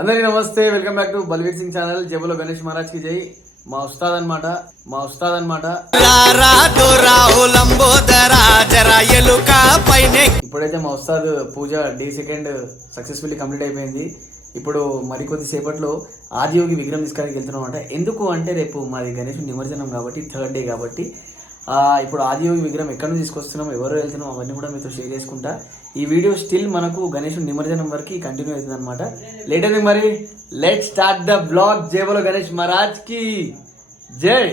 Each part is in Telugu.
అందరికీ నమస్తే, welcome back to Balveer Singh channel. జేబులో గణేష్ మహారాజ్ కి జై. మా ఉస్తాద్ అన్నమాట. ఇప్పుడైతే మా ఉస్తాద్ పూజ డే సెకండ్ సక్సెస్ఫుల్లీ కంప్లీట్ అయిపోయింది. ఇప్పుడు మరికొద్ది సేపట్లో ఆదియోగి విగ్రహం తీసుకొని వెళ్తున్నాం అంట. ఎందుకు అంటే రేపు మాది గణేష్ నిమజ్జనం కాబట్టి, థర్డ్ డే కాబట్టి ఇప్పుడు ఆదియోగి విగ్రహం ఎక్కడి నుంచి తీసుకొస్తున్నాం, ఎవరు వెళ్తున్నాం, అవన్నీ కూడా మీతో షేర్ చేసుకుంటా. ఈ వీడియో స్టిల్ మనకు గణేష్ నిమజ్జనం వరకు కంటిన్యూ అవుతుంది అనమాట. లేటర్ మరి లెట్ స్టార్ట్ ద బ్లాగ్. జేబులో గణేష్ మహారాజ్ కి జై.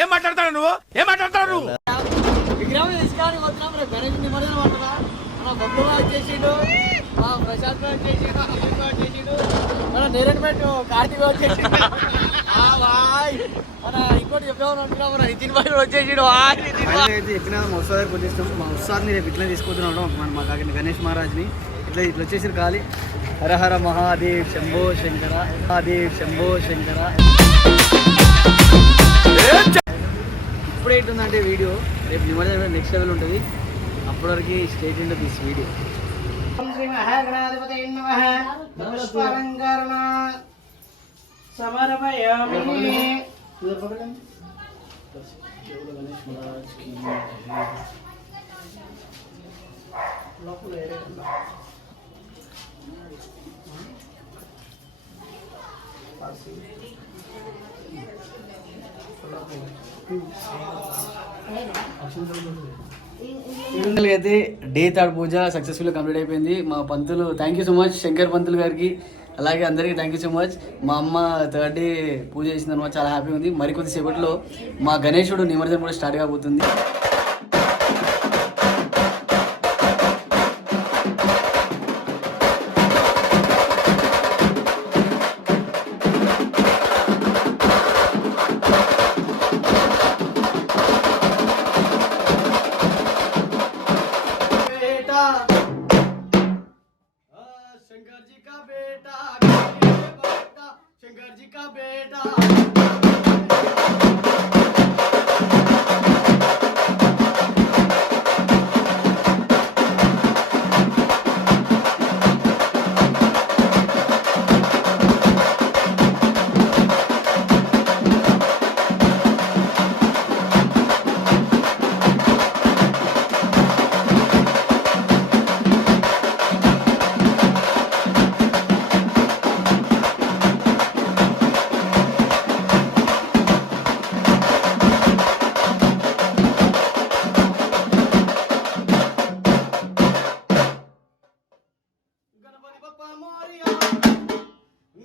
ఏం మాట్లాడతాడు నువ్వు? విగ్రహం తీసుకొని వస్తున్నాం. రేపు గణేష్ నిమజ్జనం అంటున్నా. మన బొబ్బు వచ్చేసిండు, మా ప్రశాంత్ వచ్చేసిండు, అమిత్ వచ్చేసిండు, మన నేరేడుపేట కార్తీక్ వచ్చేసిండు, మన ఇంకోటి చెప్తామని అనుకున్నాం. మన నితిన్ భాయ్ వచ్చేసిండు. ఎక్కినా మా ఉత్సాద్ దగ్గరికి వచ్చేస్తాం. మా ఉత్సాద్ని రేపు ఇట్లా తీసుకుంటున్నాం. మా గణేష్ మహారాజ్ని ఇట్లా వచ్చేసారు ఖాళీ. హర హర మహాదేవ్ శంభో శంకర, మహాదేవ్ శంభో శంకర. ఇప్పుడు ఏంటుందంటే వీడియో రేపు నిమజ్జనం నెక్స్ట్ లెవెల్ ఉంటుంది. అప్పటి వరకు స్టేట్ ఇంటూ దిస్ వీడియో. అయితే డే థర్డ్ పూజ సక్సెస్ఫుల్గా కంప్లీట్ అయిపోయింది. మా పంతులు thank you so much, Shankar పంతులు గారికి, అలాగే అందరికీ థ్యాంక్ యూ సో మచ్. మా అమ్మ థర్డ్ డే పూజ చేసింది అనమాట, చాలా హ్యాపీగా ఉంది. మరికొద్ది సేపట్లో మా గణేశుడు నిమజ్జనం కూడా స్టార్ట్ కాబోతుంది. शंकर जी का बेटा, शंकर जी का बेटा.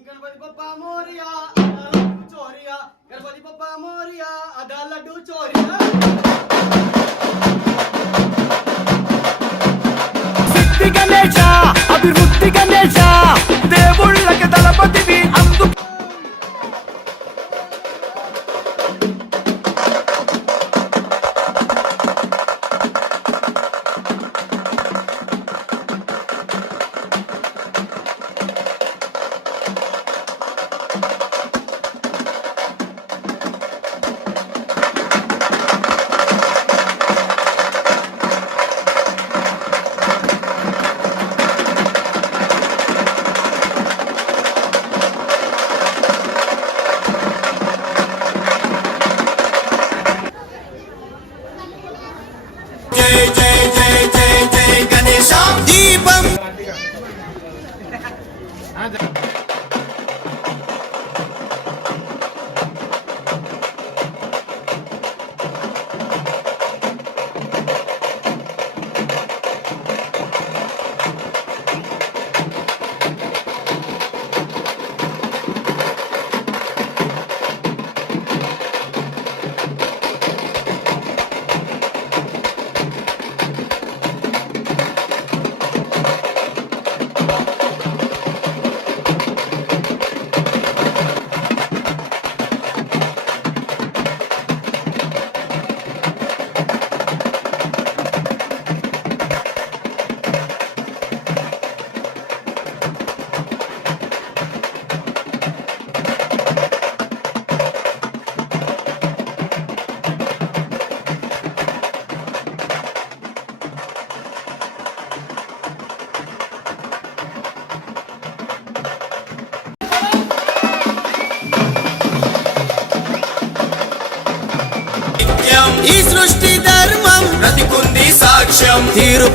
गणपति बप्पा मोरिया, चोरिया, गणपति बप्पा मोरिया, आधा लड्डू चोरिया. सिद्धि गणेश, अभिवृद्धि गणेश, దేవుళ్ళకి దళపతివి అందు.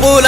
పూల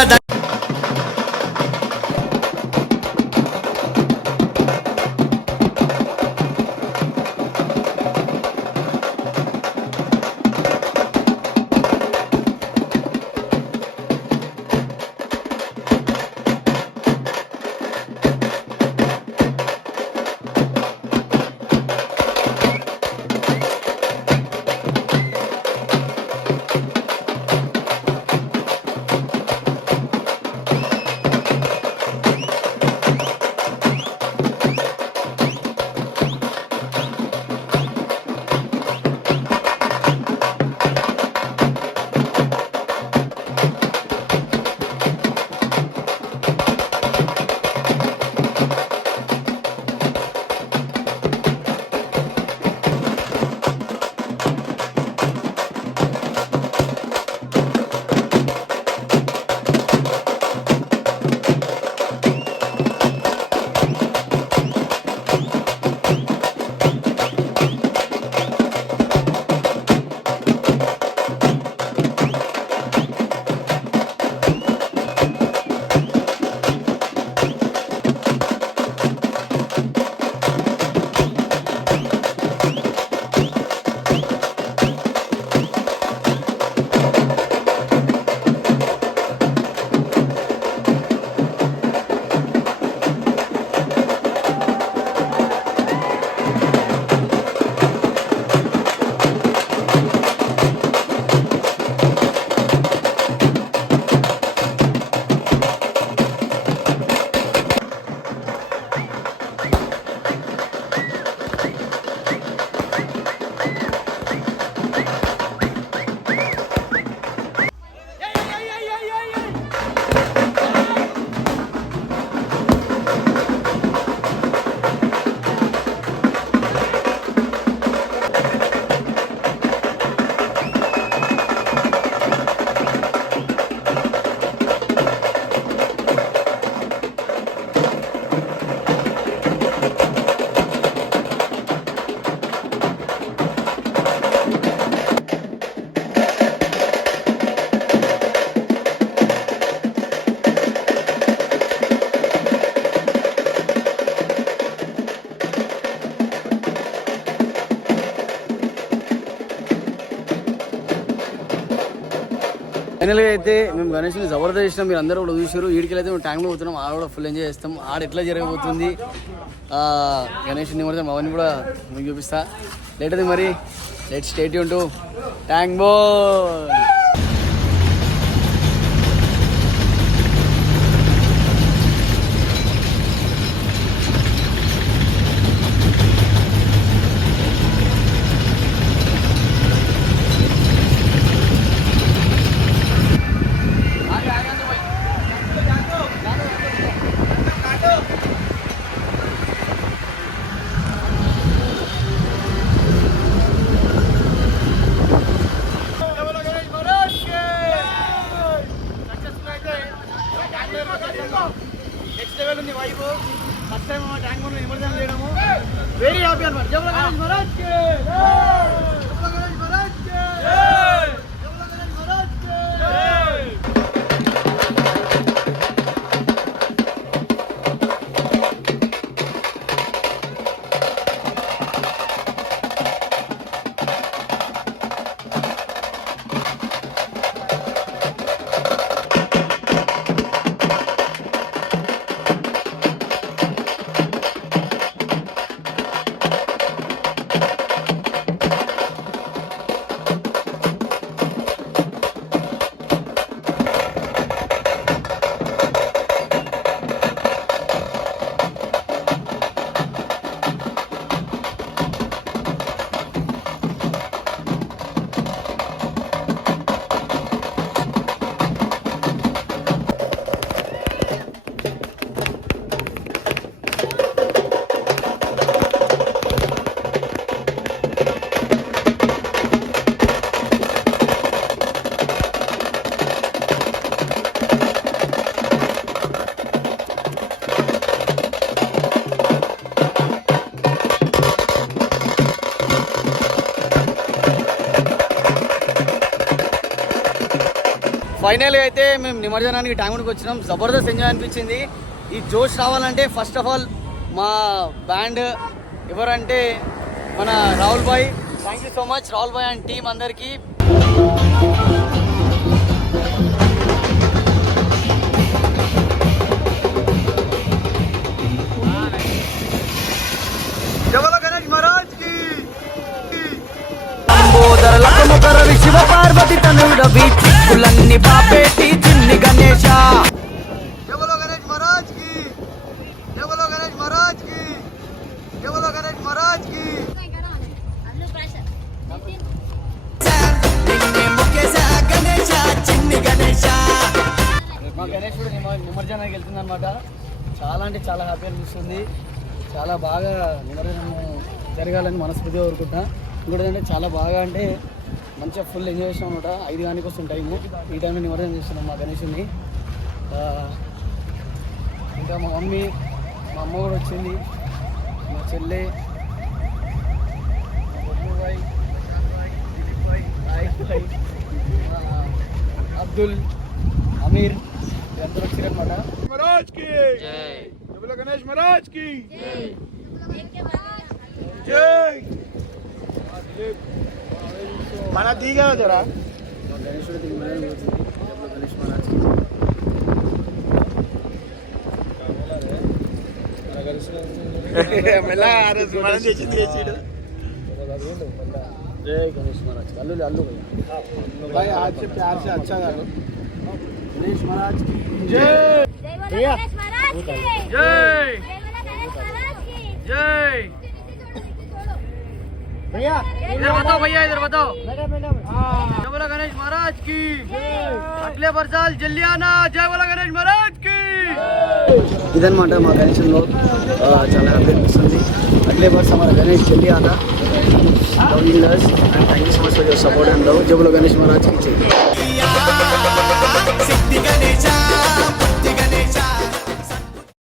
ఫైనల్గా అయితే మేము గణేష్ని జబర్దస్త్ చేసినాం. మీరు అందరూ కూడా చూసారు. వీడికి అయితే మేము ట్యాంక్లో పోతున్నాం. ఆడ కూడా ఫుల్ ఎంజాయ్ చేస్తాం. ఆడ ఎట్లా జరగబోతుంది గణేష్ నిమజ్జనం అవన్నీ కూడా మీకు చూపిస్తా. లేట్ అది మరి let's stay tune to Tank బోల్. నెక్స్ట్ లెవెల్ ఉంది వైబ్. ఫస్ట్ టైం మా ట్యాంక్ బండ్ నిమజ్జనం చేయడము వెరీ హ్యాపీ అన్నమాట. జై గణేష్ మహారాజ్ కి జై గణేష్ మహారాజ్ కి జై గణేష్ మహారాజ్ కి జై. ఫైనల్గా అయితే మేము నిమజ్జనానికి ట్యాంకుడికి వచ్చినాం. జబర్దస్త్ ఎంజాయ్ అనిపించింది. ఈ జోష్ రావాలంటే ఫస్ట్ ఆఫ్ ఆల్ మా బ్యాండ్ ఎవరంటే మన రాహుల్ భాయ్. Thank you so much Rahul భాయ్ అండ్ టీం అందరికీ. శివ పార్వతి తనుడవి చిక్కులన్నీ పాపేటి చిన్ని గణేశ. జవలో గణేష్ మహారాజ్ కి, జవలో గణేష్ మహారాజ్ కి, జవలో గణేష్ మహారాజ్ కి. మా గణేశుడు నిమజ్జనానికి వెళ్తుంది అనమాట. చాలా అంటే చాలా హ్యాపీ అనిపిస్తుంది. చాలా బాగా నిమజ్జనం జరగాలని మనస్ఫూర్తిగా కోరుకుంటా. ఇంకోటి అంటే చాలా బాగా అంటే మంచిగా ఫుల్ ఎంజాయ్ చేస్తాం అనమాట. 5 గంటలకు వస్తుంది టైము. ఈ టైంలో నిమజ్జనం చేస్తున్నాం మా గణేశుని. ఇంకా మా మమ్మీ, మా అమ్మ కూడా వచ్చింది, మా చెల్లె, అబ్దుల్, అమీర్ అందరూ వచ్చారనమాట. మహారాజ్కి గణేష్ మహారాజ్కి జై. మన దిగా జరా గణేశుడు గణేష్ మహారాజ్కి जय गणेश महाराज अल्लू अल्लू भाई आज से प्यार से अच्छा गाओ. गणेश महाराज की जय. भैया जय जय. भैया इधर बताओ, भैया इधर बताओ. जय बोला गणेश महाराज की. अगले वर्षाल जल्दी आना. जय बोला गणेश महाराज की. ఇదన్నమాట మా గణేశంలో చాలా హ్యాపీ అనిపిస్తుంది. అట్లే బస్ మన గణేష్ జల్దీ ఆనా. Love you loves and thank you so much for your support and love. జై బోలో గణేష్ మహారాజ్ కి జై.